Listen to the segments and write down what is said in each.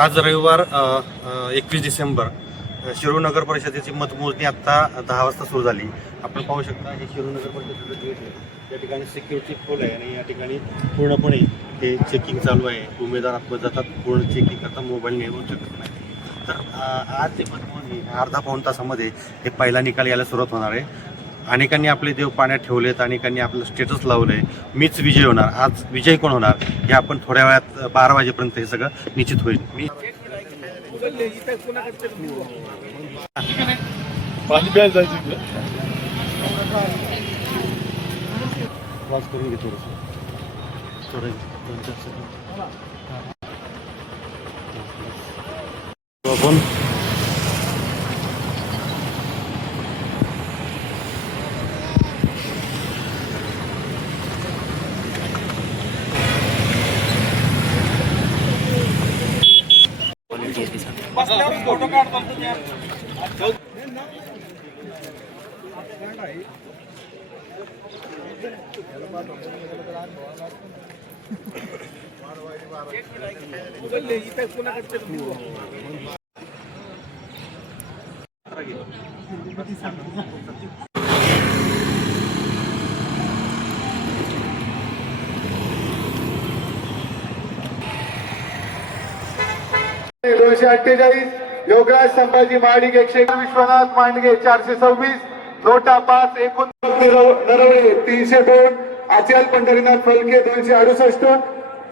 आज रविवार 21 डिसेंबर शिरूर नगर परिषदेची मतमोजणी आत्ता 10 वाजता सुरू झाली. आपण पाहू शकता हे शिरूर नगर परिषदेचं गेट आहे. या ठिकाणी सिक्युरिटी फुल आहे आणि या ठिकाणी पूर्णपणे हे चेकिंग चालू आहे. उमेदवार आतमध्ये जातात, पूर्ण चेकिंग करता, मोबाईल नेऊ शकत नाही. तर आज ते मतमोजणी अर्धा पाऊण तासामध्ये हे पहिला निकाल यायला सुरुवात होणार आहे. अनेकांनी आपले देव पाण्यात ठेवलेत, अनेकांनी आपलं स्टेटस लावलं आहे. मीच विजय होणार. आज विजय कोण होणार हे आपण थोड्या वेळात 12 वाजेपर्यंत हे सगळं निश्चित होईल. मी वाज करून घेतो आपण. 248 योगराज संभाजी महाडिक 100 विश्वनाथ मांडगे 426 नोटा 5 एकूण नरवळे 302 आचार्य पंढरीनाथ फलके 268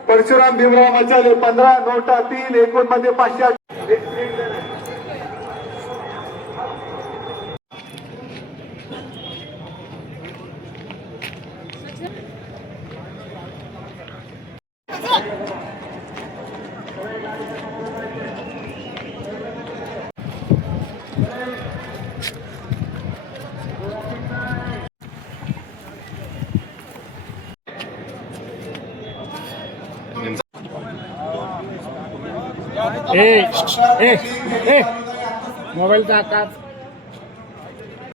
परशुराम भीमराव मचाले 15 नोटा 3 एकूण मध्ये 500. मोबाईलचा आकार